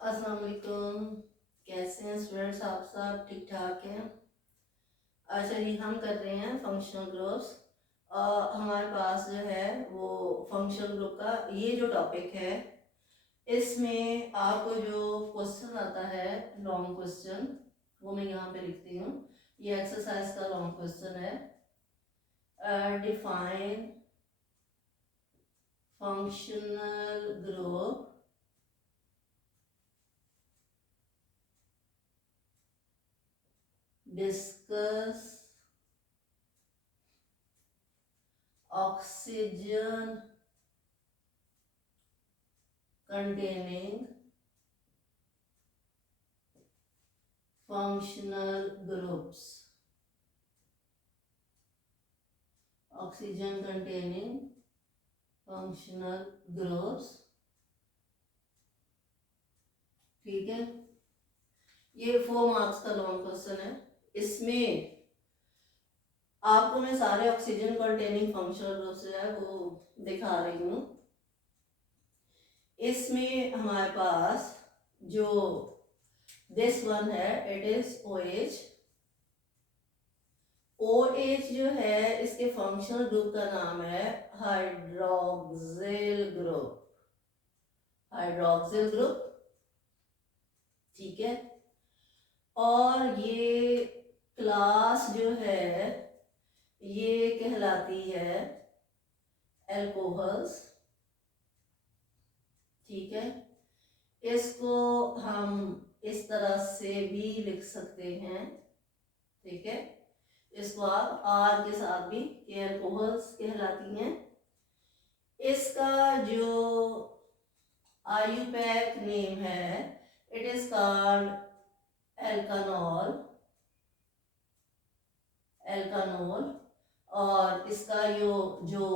अस्सलाम वालेकुम। कैसे हैं स्टूडेंट्स? आप सब ठीक ठाक हैं? अच्छा जी, हम कर रहे हैं फंक्शनल ग्रुप्स। हमारे पास जो है वो फंक्शनल ग्रुप का ये जो टॉपिक है, इसमें आपको जो क्वेश्चन आता है, लॉन्ग क्वेश्चन, वो मैं यहाँ पे लिखती हूँ। ये एक्सरसाइज का लॉन्ग क्वेश्चन है। Define functional group discuss oxygen containing functional groups. Oxygen containing functional groups. ठीक है, ये 4 मार्क्स का लॉन्ग क्वेश्चन है। इसमें आपको मैं सारे ऑक्सीजन कंटेनिंग फंक्शनल ग्रुप्स जो है वो दिखा रही हूँ। इसमें हमारे पास जो दिस वन है, इट इज OH। OH जो है इसके फंक्शनल ग्रुप का नाम है हाइड्रोक्सिल ग्रुप। हाइड्रोक्सिल ग्रुप, ठीक है। और ये क्लास जो है ये कहलाती है एल्कोहल्स, ठीक है। इसको हम इस तरह से भी लिख सकते हैं, ठीक है। इसको आप R के साथ भी एल्कोहल्स कहलाती हैं। इसका जो IUPAC नेम है, इट इज कॉल्ड एल्कानॉल। एल्कानॉल। और इसका जो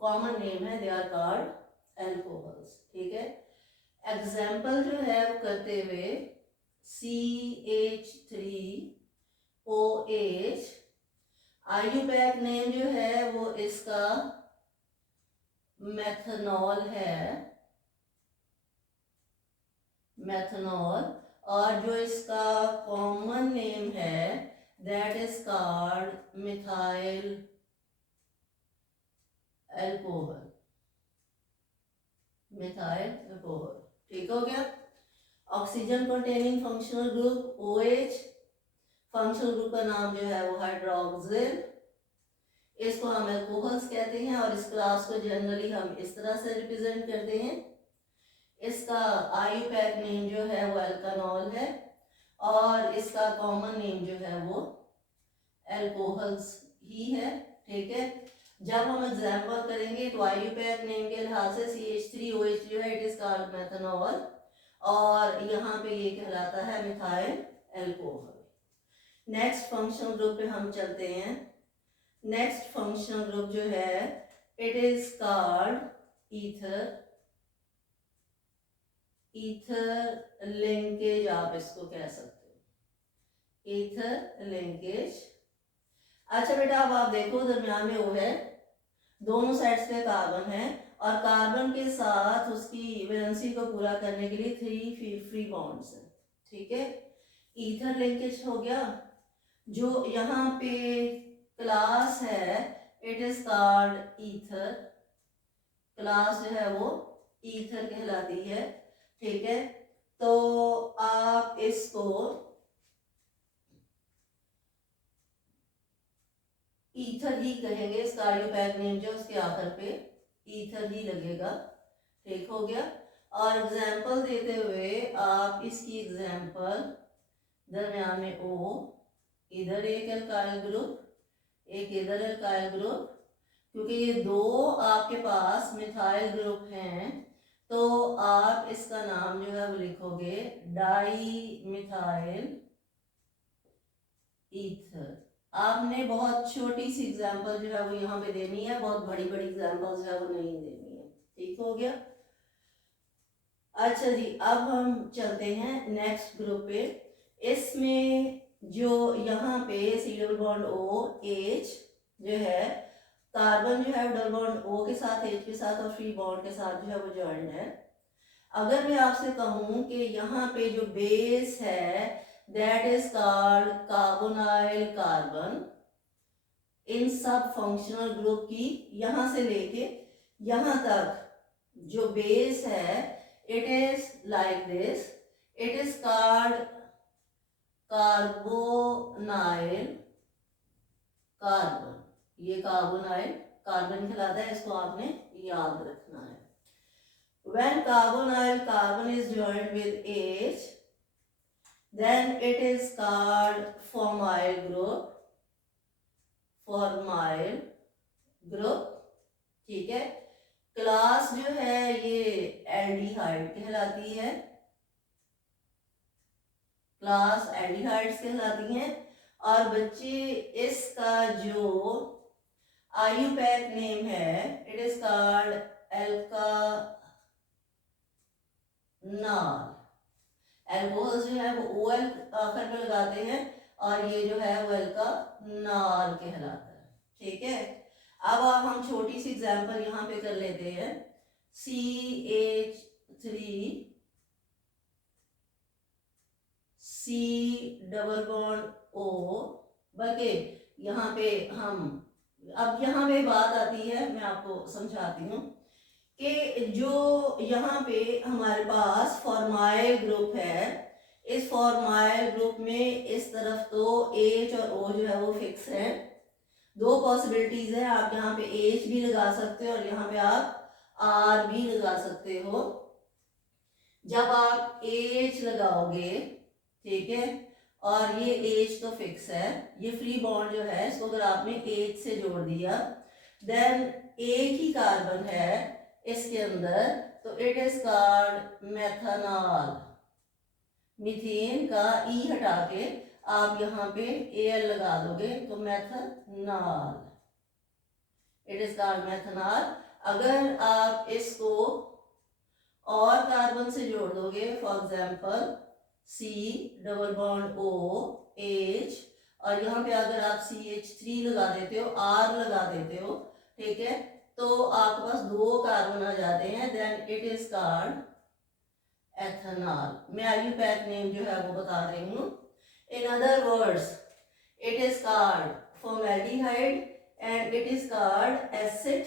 कॉमन नेम है, दे आर कॉल्ड एल्कोहल्स, ठीक है। एग्जाम्पल जो है वो करते हुए CH3OH। IUPAC नेम जो है वो इसका मेथनॉल है, मेथनॉल। और जो इसका कॉमन नेम है, that is called methyl alcohol. Methyl alcohol, ठीक हो गया। Oxygen containing functional group OH, functional group का नाम जो है वो हाइड्रोक्सिल। इसको हम एल्कोहल्स कहते हैं और इस क्लास को जनरली हम इस तरह से रिप्रेजेंट करते हैं। इसका IUPAC नेम जो है वो एल्कानॉल है और इसका कॉमन नेम जो है वो एल्कोहल्स ही है, ठीक है। जब हम एग्जाम्पल करेंगे तो IUPAC नेम के लिहाज से CH3OH जो है इट इज कॉल्ड मेथनॉल और यहाँ पे ये कहलाता है methyl alcohol. Next functional group पे हम चलते हैं। नेक्स्ट फंक्शनल ग्रुप जो है it is called ether. Ether linkage आप इसको कह सकते हो, ईथर लिंकेज। अच्छा बेटा, अब आप देखो दरमियान में वो है, दोनों साइड्स पे कार्बन है और कार्बन के साथ उसकी वैलेंसी को पूरा करने के लिए 3 फ्री बॉन्ड्स है, ठीक है। ईथर लिंकेज हो गया। जो यहाँ पे क्लास है it is called ether. Class जो है वो ईथर कहलाती है, ठीक है। तो आप इसको ईथर ही कहेंगे। इसका IUPAC नेम जो उसके आखिर पे ईथर ही लगेगा, ठीक हो गया। और एग्जाम्पल देते हुए आप इसकी एग्जाम्पल दरमियान में O, इधर एक एल्काइल ग्रुप, एक इधर एल्काइल ग्रुप, क्योंकि ये दो आपके पास मिथाइल ग्रुप हैं तो आप इसका नाम जो है वो लिखोगे डाई मिथाइल ईथर। आपने बहुत छोटी सी एग्जाम्पल जो है वो यहाँ पे देनी है, बहुत बड़ी बड़ी एग्जाम्पल जो है वो नहीं देनी है, ठीक हो गया। अच्छा जी, अब हम चलते हैं नेक्स्ट ग्रुप पे। इसमें जो यहाँ पे C डबल बॉन्ड OH जो है, कार्बन जो है डबल बॉन्ड O के साथ, H के साथ और फ्री बॉन्ड के साथ जो है वो ज्वाइंट है। अगर मैं आपसे कहूं कि यहाँ पे जो बेस है that is called carbonyl carbon, इन सब फंक्शनल ग्रुप की यहाँ से लेके यहाँ तक जो बेस है it is like this, it is called carbonyl carbon. ये कार्बोनाइल कार्बन कहलाता है, इसको आपने याद रखना है। When carbonyl carbon is joined with H, then it is called formyl group, formyl group, ठीक है। क्लास जो है ये एल्डिहाइड कहलाती है, क्लास एल्डिहाइड्स कहलाती हैं। और बच्चे इसका जो आयुपैक नेम है इट इज कॉल्ड एल्कानॉल। एल्कोहल जो है वो ओएल आखिर में लगाते हैं और ये जो है वो एल्कानॉल कहलाता है, ठीक है। अब हम छोटी सी एग्जांपल यहाँ पे कर लेते हैं। CH3 C double bond O, बल्कि यहाँ पे हम अब यहाँ पे बात आती है, मैं आपको समझाती हूँ कि जो यहाँ पे हमारे पास फॉर्माइल ग्रुप है, इस फॉर्माइल ग्रुप में इस तरफ तो H और O जो है वो फिक्स है। दो पॉसिबिलिटीज है, आप यहाँ पे H भी लगा सकते हो और यहाँ पे आप R भी लगा सकते हो। जब आप H लगाओगे, ठीक है, और ये H तो फिक्स है, ये फ्री बॉन्ड जो है इसको अगर आपने H से जोड़ दिया देन एक ही कार्बन है इसके अंदर, तो it is called methanol. Methane का ई हटा के आप यहाँ पे Al लगा दोगे तो methanol, it is called methanol. अगर आप इसको और कार्बन से जोड़ दोगे, for example C double bond O H, और यहाँ पे अगर आप CH3 लगा देते हो, R लगा देते हो, ठीक है, तो आपके पास दो कार्बन आ जाते हैं, then it is called ethanol. मैं आयुपैक नेम जो है वो बता रही हूँ। In other words it is called formaldehyde and it is called acid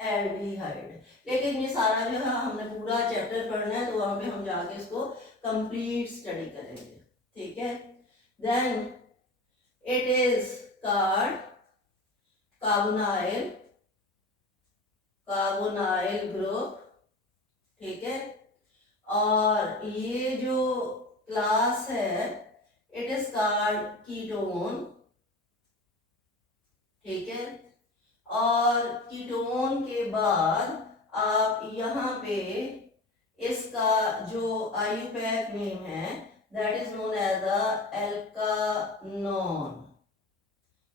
aldehyde. लेकिन ये सारा जो है हमने पूरा चैप्टर पढ़ना है, तो वहां पे हम जाके इसको कंप्लीट स्टडी करेंगे, ठीक है। Then it is called carbonyl carbonyl group, ठीक है। और ये जो क्लास है इट इज कॉल्ड कीटोन, ठीक है। और कीटोन के बाद आप यहाँ पे इसका जो आयुपैक नेम है that is known as the alkanone,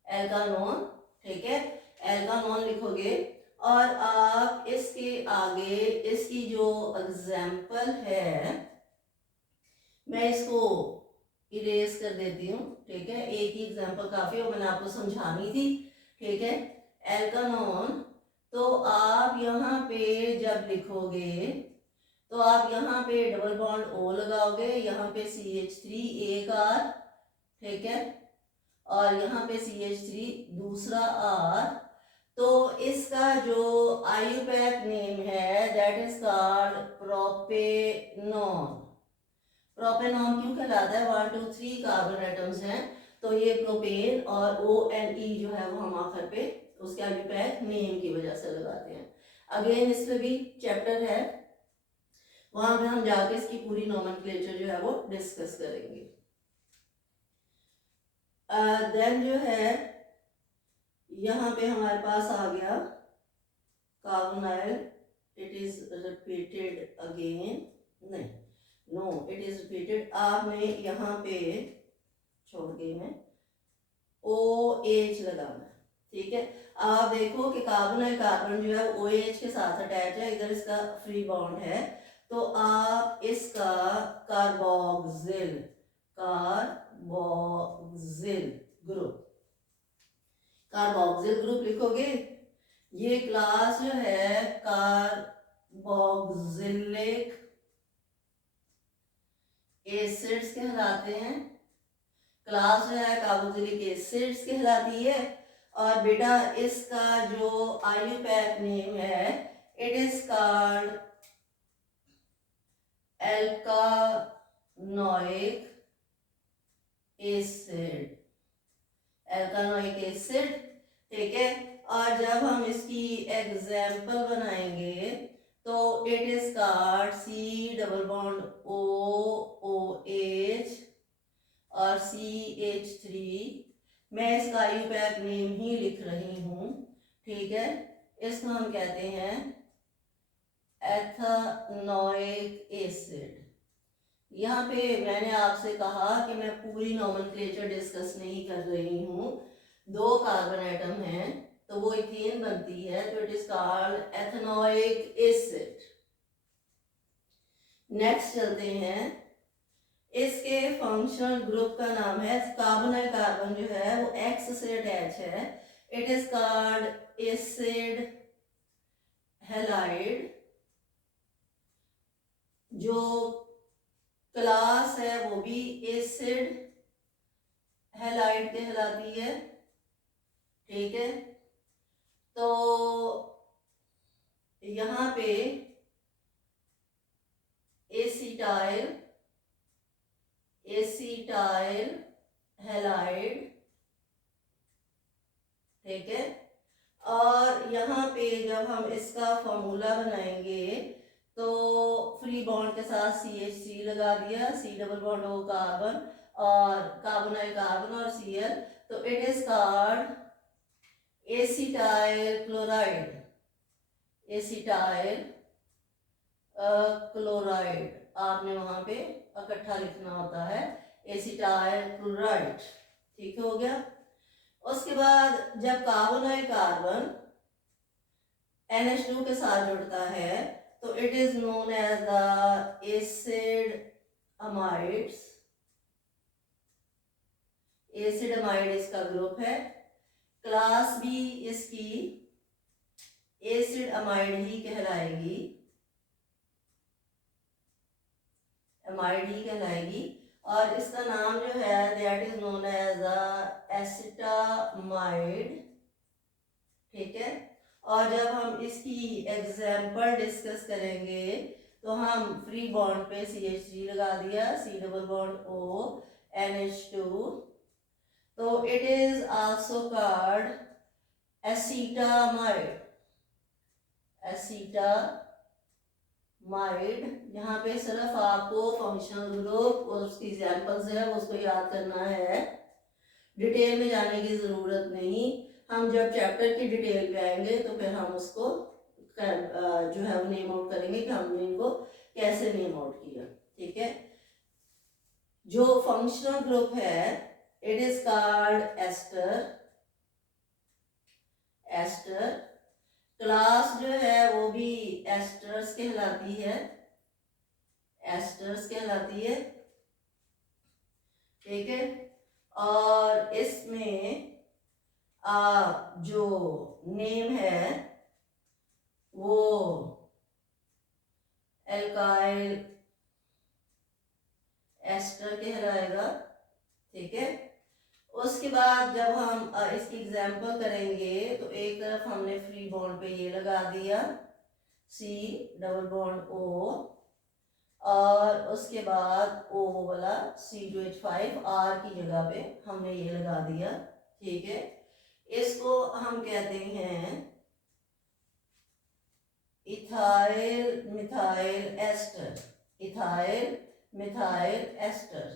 alkanone, ठीक है। एल्कानोन लिखोगे और आप इसके आगे इसकी जो एग्जाम्पल है मैं इसको इरेज कर देती हूँ, ठीक है। एक ही एग्जाम्पल काफी है, मैंने आपको समझानी थी, ठीक है। एल्कानोन, तो आप यहाँ पे जब लिखोगे तो आप यहाँ पे डबल बॉन्ड O लगाओगे, यहाँ पे CH3 एक R, ठीक है, और यहाँ पे CH3 दूसरा R, तो इसका जो आयुपैक नेम है that is called propanone. Propanone क्यों कहलाता है? 1 2 3 कार्बन एटम्स हैं, तो ये प्रोपेन और ONE जो है वो हम आखिर पे उसके आयुपैक नेम की वजह से लगाते हैं। अगेन इस पे भी चैप्टर है, वहां पे हम जाके इसकी पूरी नोमेनक्लेचर जो है वो डिस्कस करेंगे। देन जो है यहाँ पे हमारे पास आ गया carbonyl, it is repeated again, नहीं नो इट इज रिपीटेड, आपने यहाँ पे छोड़ गई मैं OH लगाना, ठीक है। आप देखो कि कार्बोनाइल कार्बन जो है OH के साथ अटैच है, इधर इसका फ्री बॉन्ड है, तो आप इसका कार्बोक्सिल ग्रुप, कार्बोक्सिल ग्रुप लिखोगे। ये क्लास जो है कार्बोक्सिलिक एसिड्स कहलाते हैं, क्लास जो है कार्बोक्सिलिक एसिड्स कहलाती है। और बेटा इसका जो IUPAC नेम है, it is called alkanoic acid, alkanoic acid, ठीक है। और जब हम इसकी एग्जाम्पल बनाएंगे तो it is called C double bond OOH और CH3। मैं इसका IUPAC नेम ही लिख रही हूँ, ठीक है। इसको हम कहते हैं एथनोइक एसिड। यहाँ पे मैंने आपसे कहा कि मैं पूरी नॉमेनक्लेचर डिस्कस नहीं कर रही हूँ। 2 कार्बन एटम हैं तो वो इथेन बनती है, तो it is called ethanoic acid. Next चलते हैं, इसके फंक्शनल ग्रुप का नाम है, कार्बोनाइल कार्बन जो है वो X से अटैच है, it is called acid halide. जो क्लास है वो भी एसिड हैलाइड कहलाती है, ठीक है। तो यहाँ पे एसिटाइल हैलाइड, ठीक है। और यहाँ पे जब हम इसका फॉर्मूला बनाएंगे तो फ्री बॉन्ड के साथ CH3 लगा दिया, C double bond O carbon और कार्बोनाइल कार्बन और Cl, तो it is called acetyl chloride, acetyl chloride. आपने वहां पे इकट्ठा लिखना होता है, एसिटाइल क्लोराइड, ठीक हो गया। उसके बाद जब कार्बोनाइल कार्बन NH2 के साथ जुड़ता है तो it is known as the acid amides, acid amide इसका ग्रुप है। क्लास भी इसकी एसिड अमाइड ही कहलाएगी, अमाइड ही कहलाएगी। और इसका नाम जो है that is known as acetamide, ठीक है। और जब हम इसकी एग्जाम्पल डिस्कस करेंगे तो हम फ्री बॉन्ड पे CH3 लगा दिया, C double bond O NH2, तो it is also called acetamide, acetamide. यहाँ पे सिर्फ आपको फंक्शनल ग्रुप और उसकी एग्जाम्पल्स है उसको याद करना है, डिटेल में जाने की जरूरत नहीं। हम जब चैप्टर की डिटेल पे आएंगे तो फिर हम उसको जो है वो नेम आउट करेंगे कि हमने इनको कैसे नेम आउट किया, ठीक है। जो फंक्शनल ग्रुप है it is called ester, ester. Class जो है वो भी एस्टर्स कहलाती है, एस्टर्स कहलाती है, ठीक है। और इसमें जो नेम है वो एल्काइल एस्टर कहलाएगा, ठीक है। उसके बाद जब हम इसकी एग्जाम्पल करेंगे तो एक तरफ हमने फ्री बॉन्ड पे ये लगा दिया C डबल बॉन्ड O, और उसके बाद O वाला C2H5 R की जगह पे हमने ये लगा दिया, ठीक है। इसको हम कहते हैं ethyl methyl ester, ethyl methyl ester,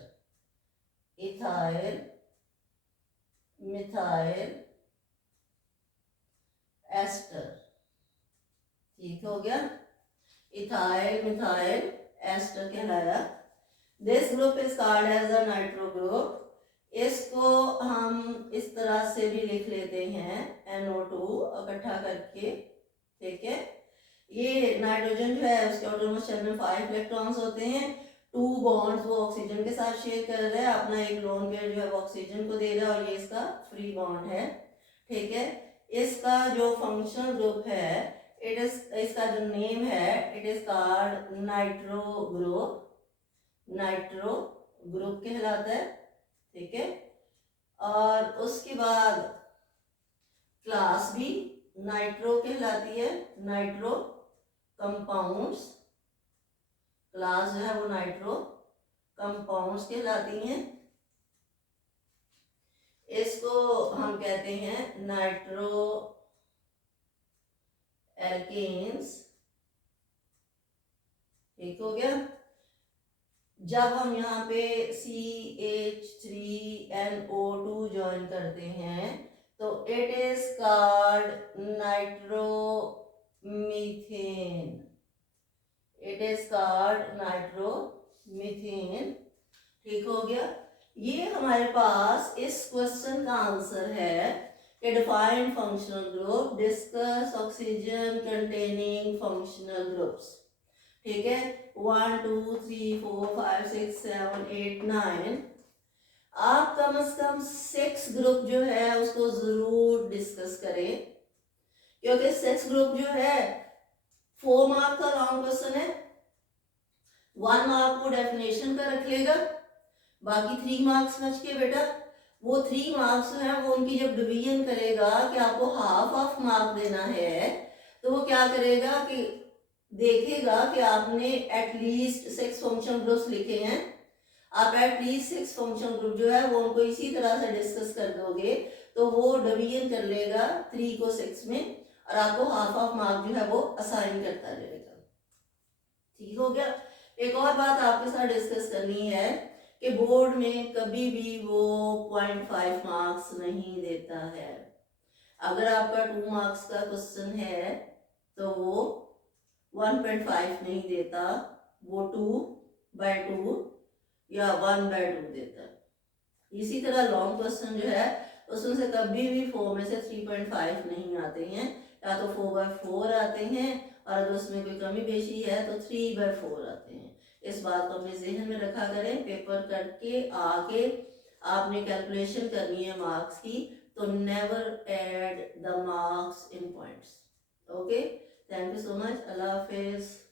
ethyl methyl ester, ठीक हो गया। इथाइल मिथाइल एस्टर कहलाया। This group is called as a nitro group. इसको हम इस तरह से भी लिख लेते हैं NO2 इकट्ठा करके, ठीक है। ये नाइट्रोजन जो है उसके ऑटोनॉमस शेल में 5 इलेक्ट्रॉन्स होते हैं, 2 बॉन्ड्स वो ऑक्सीजन के साथ शेयर कर रहा है, अपना एक लोन पेयर जो है वो ऑक्सीजन को दे रहा है और ये इसका फ्री बॉन्ड है, ठीक है। इसका जो फंक्शनल ग्रुप है इट इज, इसका जो नेम है it is called nitro group, nitro group कहलाता है, ठीक है। और उसके बाद क्लास भी नाइट्रो कहलाती है, नाइट्रो कंपाउंड्स, क्लास जो है वो नाइट्रो कंपाउंड्स कहलाती हैं। इसको हम कहते हैं नाइट्रो एल्केन्स, ठीक हो गया। जब हम यहाँ पे CH3NO2 ज्वाइन करते हैं तो it is called nitromethane, it is called nitromethane, ठीक हो गया। ये हमारे पास इस क्वेश्चन का आंसर है कि define functional group, discuss oxygen containing functional groups, ठीक है। 1 2 3 4 5 6 7 8 9, आप कम से कम 6 ग्रुप जो है उसको जरूर डिस्कस करें, क्योंकि 6 ग्रुप जो है 4 मार्क का लॉन्ग क्वेश्चन है, 1 मार्क वो डेफिनेशन का रख लेगा, बाकी 3 मार्क्स बच के बेटा वो 3 मार्क्स जो है वो उनकी जब डिवीजन करेगा कि आपको हाफ ऑफ मार्क देना है, तो वो क्या करेगा कि देखेगा कि आपने एटलीस्ट 6 फंक्शन ग्रुप्स लिखे हैं, आप एटलीस्ट 6 फंक्शन ग्रुप जो है वो उनको इसी तरह से डिस्कस कर दोगे तो वो डिवीजन कर लेगा 3 को 6 में और आपको हाफ ऑफ मार्क जो है वो असाइन करता रहेगा, ठीक हो गया। एक और बात आपके साथ डिस्कस करनी है कि बोर्ड में कभी भी वो 0.5 मार्क्स नहीं देता है। अगर आपका 2 मार्क्स का क्वेश्चन है तो वो 1.5 नहीं देता, वो 2/2 या 1/2 देता है। इसी तरह लॉन्ग क्वेश्चन जो है उसमें से कभी भी 4 में से 3.5 नहीं आते हैं, या तो 4/4 आते हैं, और अगर उसमें कोई कमी पेशी है तो 3/4 आते हैं। इस बात को अपने जहन में रखा करें, पेपर करके आके आपने कैलकुलेशन करनी है मार्क्स की, तो never add the marks in points. Okay, thank you so much, Allah Hafiz.